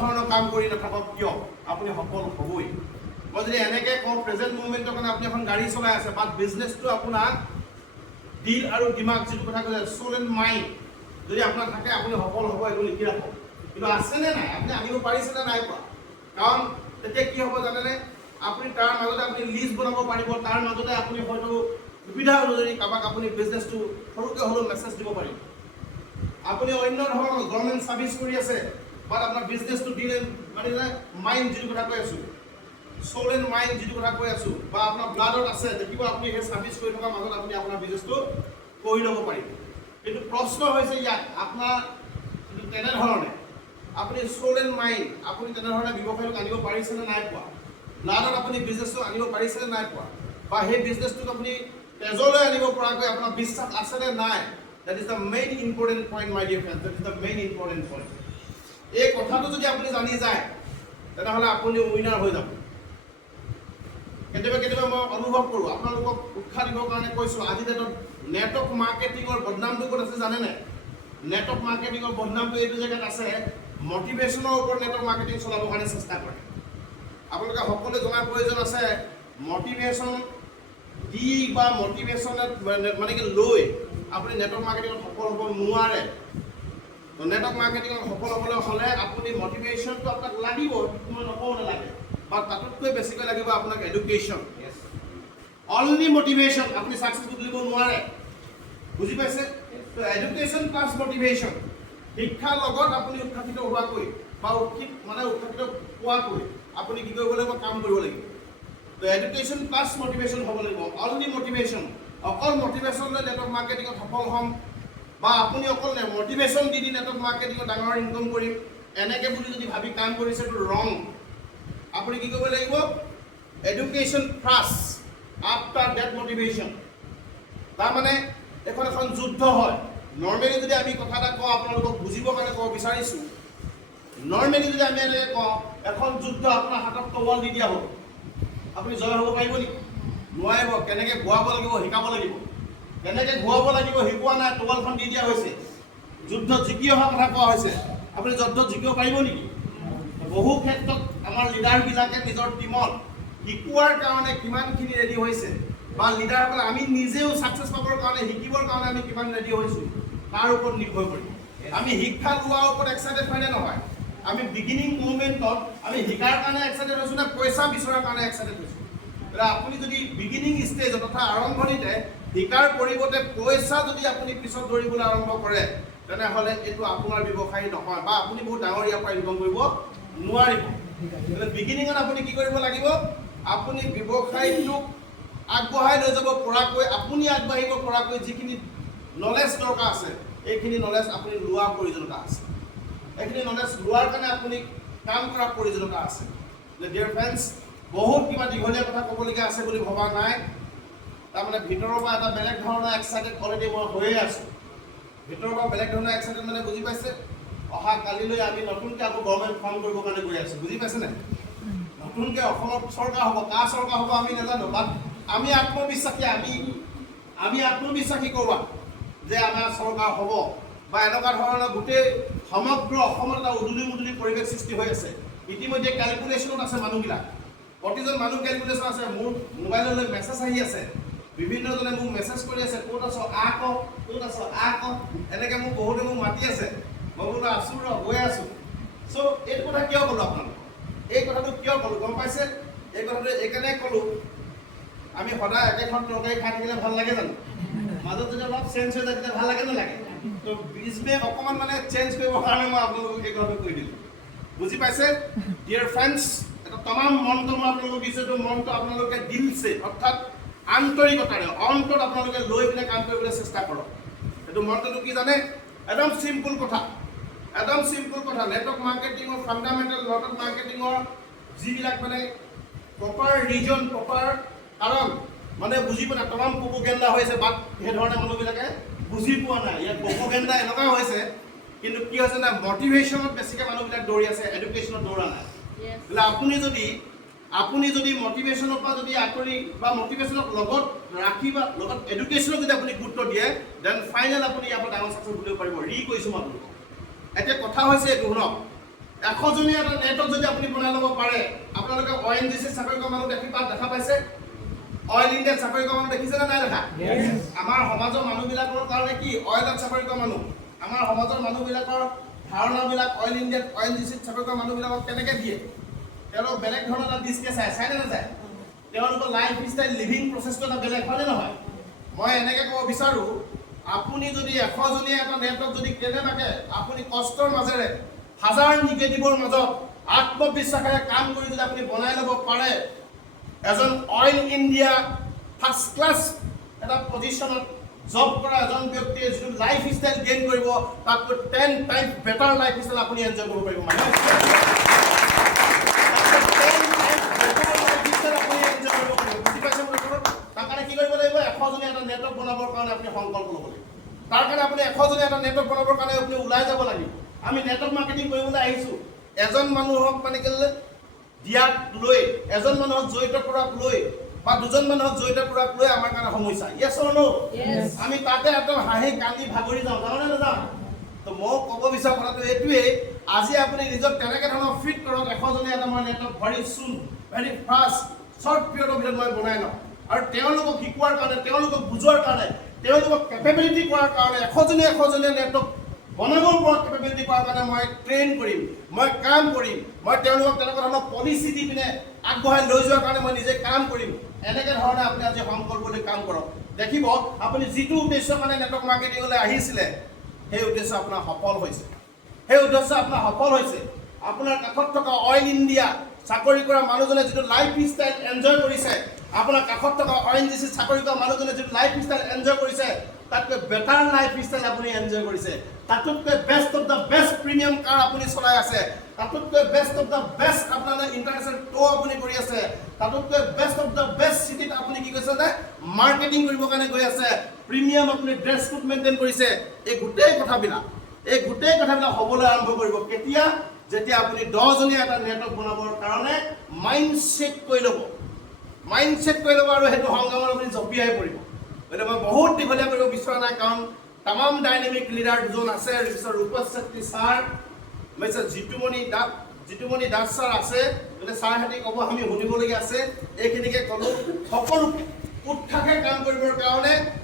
ধৰণৰ কাম কৰি নাথাকক কিয় আপুনি সফল হ'বই। মই যদি এনেকৈ কওঁ প্ৰেজেণ্ট মুভমেণ্টৰ কাৰণে আপুনি এখন গাড়ী চলাই আছে বাট বিজনেছটো আপোনাৰ দিল আৰু দিমাগ যিটো কথা কৈছে সোল এণ্ড মাইণ্ড যদি আপোনাৰ থাকে আপুনি সফল হ'ব, এইটো লিখি ৰাখক। কিন্তু আছেনে নাই, আপুনি আনিব পাৰিছেনে নাই পোৱা? কাৰণ তেতিয়া কি হ'ব জানেনে, আপুনি তাৰ মাজতে আপুনি লিষ্ট বনাব পাৰিব, তাৰ মাজতে আপুনি হয়তো সুবিধা অনুযায়ী কাৰোবাক আপুনি বিজনেছটো সৰুকৈ হ'লেও মেছেজ দিব পাৰিব। আপুনি অন্য ধৰণৰ গভৰ্ণমেণ্ট ছাৰ্ভিচ কৰি আছে বাট আপোনাৰ বিজনেছটো দিল মানে মাইণ্ড যিটো কথা কৈ আছোঁ, সোল এণ্ড মাইণ্ড যিটো কথা কৈ আছোঁ, বা আপোনাৰ ব্লাডত আছে, দেখিব আপুনি সেই ছাৰ্ভিচ কৰি থকাৰ মাজত আপুনি আপোনাৰ বিজনেছটো কৰি ল'ব পাৰিব। কিন্তু প্ৰশ্ন হৈছে ইয়াত আপোনাৰ তেনেধৰণে আপুনি সোল এণ্ড মাইণ্ড আপুনি তেনেধৰণে ব্যৱসায়টোক আনিব পাৰিছেনে নাই পোৱা, ব্লাডত আপুনি বিজনেছটো আনিব পাৰিছেনে নাই পোৱা, বা সেই বিজনেছটোক আপুনি তেজলৈ আনিব পৰাকৈ আপোনাৰ বিশ্বাস আছেনে নাই। That is the main important point, my dear friends. That is the main important point. এই কথাটো যদি আপুনি জানি যায় তেনেহ'লে আপুনি উইনাৰ হৈ যাব। কেতিয়াবা কেতিয়াবা মই অনুভৱ কৰোঁ, আপোনালোকক উৎসাহ দিবৰ কাৰণে কৈছোঁ, আজি ডেটত নেটৱৰ্ক মাৰ্কেটিঙৰ বদনামটো ক'ত আছে জানেনে? নেটৱৰ্ক মাৰ্কেটিঙৰ বদনামটো এইটো জেগাত আছে, মটিভেশ্যনৰ ওপৰত নেটৱৰ্ক মাৰ্কেটিং চলাবৰ কাৰণে চেষ্টা কৰে। আপোনালোকে সকলোৱে জনাৰ প্ৰয়োজন আছে, মটিভেশ্যন দি বা মটিভেশ্যনত মানে কি লৈ আপুনি নেটৱৰ্ক মাৰ্কেটিঙত সফল হ'ব নোৱাৰে। তো নেটৱৰ্ক মাৰ্কেটিঙত সফল হ'বলৈ হ'লে আপুনি মটিভেশ্যনটো আপোনাক লাগিব, মই নকওঁ নালাগে, বা তাতোতকৈ বেছিকৈ লাগিব আপোনাক এডুকেশ্যন। অনলি মটিভেশ্যন আপুনি ছাকচেছফুল দিব নোৱাৰে, বুজি পাইছে? তো এডুকেশ্যন প্লাছ মটিভেশ্যন, শিক্ষাৰ লগত আপুনি উৎসাহিত হোৱাকৈ বা উৎসাহিত পোৱাকৈ আপুনি কি কৰিব লাগিব, কাম কৰিব লাগিব। তো এডুকেশ্যন প্লাছ মটিভেশ্যন হ'ব লাগিব, অনলি মটিভেশ্যন। অকল মটিভেশ্যন লৈ নেটৱৰ্ক মাৰ্কেটিঙত সফল হ'ম, বা আপুনি অকল মটিভেশ্যন দি নেটৱৰ্ক মাৰ্কেটিঙত ডাঙৰ ইনকম কৰিম, এনেকৈ বুলি যদি ভাবি কাম কৰিছে এইটো ৰং। আপুনি কি কৰিব লাগিব, education first after that motivation. তাৰমানে এখন যুদ্ধ হয়। নৰ্মেলি যদি আমি কথা এটা কওঁ, আপোনালোকক বুজিবৰ কাৰণে ক'ব বিচাৰিছোঁ, নৰ্মেলি যদি আমি এনেকৈ কওঁ এখন যুদ্ধ আপোনাৰ হাতত তৰোৱাল দি দিয়া হ'ব, আপুনি জয় হ'ব পাৰিব নেকি? নোৱাৰিব। কেনেকৈ ঘূৰাব লাগিব শিকাব লাগিব, কেনেকৈ ঘূৰাব লাগিব শিকোৱা নাই, তৰোৱালখন দি দিয়া হৈছে, যুদ্ধত জিকি অহাৰ কথা কোৱা হৈছে, আপুনি যুদ্ধত জিকিব পাৰিব নেকি? বহু ক্ষেত্ৰত আমাৰ লিডাৰবিলাকে নিজৰ টীমত শিকোৱাৰ কাৰণে কিমানখিনি ৰেডি হৈছে, বা লিডাৰসকলে আমি নিজেও ছাকচেছ পাবৰ কাৰণে শিকিবৰ কাৰণে আমি কিমান ৰেডি হৈছোঁ তাৰ ওপৰত নিৰ্ভৰ কৰিম। আমি শিক্ষা লোৱাৰ ওপৰত এক্সাইটেড হয়নে নহয়? আমি বিগিনিং মুভমেণ্টত আমি শিকাৰ কাৰণে এক্সাইটেড হৈছোঁ নে পইচা বিচৰাৰ কাৰণে এক্সাইটেড হৈছোঁ? আপুনি যদি বিগিনিং ষ্টেজত তথা আৰম্ভণিতে শিকাৰ পৰিৱৰ্তে পইচা যদি আপুনি পিছত ধৰিবলৈ আৰম্ভ কৰে তেনেহ'লে এইটো আপোনাৰ ব্যৱসায় নহয়, বা আপুনি বহুত ডাঙৰ ইয়াৰ পৰা ইনকম কৰিব নোৱাৰিব। বিগিনিঙত আপুনি কি কৰিব লাগিব, আপুনি ব্যৱসায়টোক আগবঢ়াই লৈ যাব পৰাকৈ, আপুনি আগবাঢ়িব পৰাকৈ যিখিনি নলেজ দৰকাৰ আছে এইখিনি নলেজ আপুনি লোৱাৰ প্ৰয়োজনীয়তা আছে। এইখিনি নলেজ লোৱাৰ কাৰণে আপুনি কাম কৰাৰ প্ৰয়োজনীয়তা আছে। ডিয়াৰ ফ্ৰেণ্ডছ, বহুত কিবা দীঘলীয়া কথা ক'বলগীয়া আছে বুলি ভবা নাই। তাৰমানে ভিতৰৰ পৰা এটা বেলেগ ধৰণৰ এক্সাইটেড অলৰেডি মই হৈয়ে আছোঁ। ভিতৰৰ পৰা বেলেগ ধৰণৰ এক্সাইটেড মানে বুজি পাইছে? অহা কালিলৈ আমি নতুনকৈ আকৌ গভৰ্ণমেণ্ট ফৰ্ম কৰিবৰ কাৰণে গৈ আছোঁ, বুজি পাইছেনে? নতুনকৈ অসমত চৰকাৰ হ'ব, কাৰ চৰকাৰ হ'ব আমি নাজানো, বাট আমি আত্মবিশ্বাসী, আমি আত্মবিশ্বাসী কৰোঁ যে আমাৰ চৰকাৰ হ'ব, বা এনেকুৱা ধৰণৰ গোটেই সমগ্ৰ অসমত এটা উদুলি মুদুলি পৰিৱেশ সৃষ্টি হৈ আছে। ইতিমধ্যে কেলকুলেশ্যনত আছে মানুহবিলাক, প্ৰতিজন মানুহ কেলকুলেশ্যন আছে। মোৰ মোবাইললৈ মেছেজ আহি আছে, বিভিন্নজনে মোক মেছেজ কৰি আছে, ক'ত আছ আহ কওক, ক'ত আছ আহ কওক, এনেকৈ মোক বহুতে মোক মাতি আছে। মই বোলো আছোঁ ৰ গৈ আছোঁ। চ' এইটো কথা কিয় ক'লোঁ আপোনালোকক, এই কথাটো কিয় ক'লোঁ গম পাইছে? এই কথাটো এইকাৰণে ক'লোঁ, আমি সদায় একেখন তৰকাৰী খাই থাকিলে ভাল লাগে জানো? মাজত যদি অলপ চেঞ্জ হৈ যায় তেতিয়া ভাল লাগে নালাগে? তো বিজনেছ অকণমান মানে চেঞ্জ কৰিবৰ কাৰণে মই আপোনালোকক এই কথাটো কৈ দিলোঁ, বুজি পাইছে? ডিয়াৰ ফ্ৰেণ্ডছ, এটা তমাম মন্ত্ৰ মই আপোনালোকক দিছোঁ, এইটো মন্ত্ৰ আপোনালোকে দিলছে অৰ্থাৎ আন্তৰিকতাৰে অন্তৰত আপোনালোকে লৈ পিনে কাম কৰিবলৈ চেষ্টা কৰক। এইটো মন্ত্ৰটো কি জানে? একদম চিম্পুল কথা, একদম চিম্পুল কথা। নেটৱৰ্ক মাৰ্কেটিঙৰ ফাণ্ডামেণ্টেল, নেটৱৰ্ক মাৰ্কেটিঙৰ যিবিলাক মানে প্ৰপাৰ ৰিজন, প্ৰপাৰ কাৰণ মানে বুজি পোৱা নাই, তমাম প্ৰপোগেণ্ডা হৈছে, বাট সেইধৰণে মানুহবিলাকে বুজি পোৱা নাই। ইয়াত প্ৰপোগেণ্ডা এনেকুৱা হৈছে, কিন্তু কি হৈছে না, মটিভেশ্যনত বেছিকৈ মানুহবিলাক দৌৰি আছে, এডুকেশ্যনত দৌৰা নাই। বোলে আপুনি যদি মটিভেশ্যনৰ পৰা যদি আঁতৰি বা মটিভেশ্যনক লগত ৰাখি বা লগত এডুকেশ্যনক যদি আপুনি গুৰুত্ব দিয়ে, দেন ফাইনেল আপুনি ইয়াৰ পৰা ডাঙৰ ছাকচেছ বুলিব পাৰিব। কৈছোঁ মই আপোনালোকক। এতিয়া কথা হৈছে এইটো শুনক, 100জনীয়া এটা নেটৱৰ্ক যদি আপুনি বনাই ল'ব পাৰে, আপোনালোকে ONGC চাকৰি কৰা মানুহ দেখা পাইছে? অইল ইণ্ডিয়াত চাকৰি কৰা মানুহ দেখিছে নে নাই দেখা? আমাৰ সমাজৰ মানুহবিলাকৰ কাৰণে কি অইলত চাকৰি কৰা মানুহ, আমাৰ সমাজৰ মানুহবিলাকৰ ধাৰণাবিলাক অইল ইণ্ডিয়াত ONGCত চাকৰি কৰা মানুহবিলাকক কেনেকৈ দিয়ে? তেওঁলোক বেলেগ ধৰণৰ এটা দৃষ্টিয়ে চাইনে নাযায়? তেওঁলোকৰ লাইফ ষ্টাইল লিভিং প্ৰচেছটো এটা বেলেগ, হয়নে নহয়? মই এনেকৈ ক'ব বিচাৰোঁ, আপুনি যদি 100জনীয়া এটা নেটৱৰ্ক যদি কেনেবাকৈ আপুনি কষ্টৰ মাজেৰে হাজাৰ নিগেটিভৰ মাজত আত্মবিশ্বাসেৰে কাম কৰি যদি আপুনি বনাই ল'ব পাৰে, এজন অইল ইণ্ডিয়া ফাৰ্ষ্ট ক্লাছ এটা পজিশ্যনত জব কৰা এজন ব্যক্তিয়ে যিটো লাইফ ষ্টাইল গেইন কৰিব, তাতকৈ 10 টাইম বেটাৰ লাইফ ষ্টাইল আপুনি এনজয় কৰিব পাৰিব। মানে তাৰ কাৰণে কি কৰিব লাগিব? 100জনীয়া এটা নেটৱৰ্ক বনাবৰ কাৰণে আপুনি সংকল্প ল'ব লাগিব। তাৰ কাৰণে আপুনি 100জনীয়া এটা নেটৱৰ্ক বনাবৰ কাৰণে আপুনি ওলাই যাব লাগিব। আমি নেটৱৰ্ক মাৰ্কেটিং কৰিবলৈ আহিছোঁ, এজন মানুহক মানে কেলে দিয়াক লৈ, এজন মানুহক জড়িত কৰাক লৈ বা দুজন মানুহক জড়িত কৰাক লৈ আমাৰ কাৰণে সমস্যা। ইয়েছ অৰ নো? আমি তাতে একদম হাঁহি কান্দি ভাগৰি যাওঁ, যাওঁনে নাযাওঁ? তো মই ক'ব বিচৰা কথাটো এইটোৱেই, আজি আপুনি নিজক তেনেকৈ ধৰণৰ ফিট কৰক, 100জনীয়া এটা মই নেটৱৰ্ক ভেৰি চুন, ভেৰি ফাষ্ট, শ্বৰ্ট পিৰিয়ডৰ ভিতৰত মই বনাই লওঁ। আৰু তেওঁলোকক শিকোৱাৰ কাৰণে, তেওঁলোকক বুজোৱাৰ কাৰণে, তেওঁলোকক কেপেবিলিটি কৰাৰ কাৰণে 100জনীয়া নেটৱৰ্ক বনাবৰ পৰা কেপেবিলিটি কৰাৰ কাৰণে মই ট্ৰেইন কৰিম, মই কাম কৰিম, মই তেওঁলোকক তেনেকুৱা ধৰণৰ পলিচি দি পিনে আগবঢ়াই লৈ যোৱাৰ কাৰণে মই নিজে কাম কৰিম। এনেকৈ ধৰণে আপুনি আজি সংকল্প লৈ কাম কৰক। দেখিব আপুনি যিটো উদ্দেশ্যৰ কাৰণে নেটৱৰ্ক মাৰ্কেটিঙলৈ আহিছিলে, সেই উদ্দেশ্য আপোনাৰ সফল হৈছে। সেই উদ্দেশ্য আপোনাৰ সফল হৈছে। আপোনাৰ কাষত থকা অইল ইণ্ডিয়া চাকৰি কৰা মানুহজনে যিটো লাইফ ষ্টাইল এনজয় কৰিছে, আপোনাৰ কাষত থকা ONGC চাকৰি কৰা মানুহজনে যিটো লাইফ ষ্টাইল এনজয় কৰিছে, তাতকৈ বেটাৰ লাইফ ষ্টাইল আপুনি এনজয় কৰিছে। তাতোতকৈ best of the best premium car আপুনি চলাই আছে, তাতোতকৈ বেষ্ট অফ দ্য বেষ্ট আপোনাৰ ইণ্টাৰনেশ্যনেল ট্ৰ' আপুনি কৰি আছে, তাতোতকৈ বেষ্ট অফ দ্য বেষ্ট চিটিত আপুনি কি কৈছে যে মাৰ্কেটিং কৰিবৰ কাৰণে গৈ আছে, প্ৰিমিয়াম আপুনি ড্ৰেছ কোড মেইনটেইন কৰিছে। এই গোটেই কথাবিলাক হ'বলৈ আৰম্ভ কৰিব কেতিয়া? যেতিয়া আপুনি 10জনীয়া এটা নেটৱৰ্ক বনাবৰ কাৰণে মাইণ্ড ছেট কৰি ল'ব, আৰু সেইটো সংগ্ৰামত আপুনি জঁপিয়াই পৰিব। গতিকে মই বহুত দীঘলীয়া কৰিব বিচৰা নাই, কাৰণ তামাম ডাইনামিক লিডাৰ দুজন আছে। ৰূপেশ চেত্ৰী ছাৰ, জিতুমণি দাস ছাৰ আছে। গতিকে ছাৰহঁতে ক'ব, আমি শুনিবলগীয়া আছে। এইখিনিকে ক'লোঁ। সকলো উৎসাহে কাম কৰিবৰ কাৰণে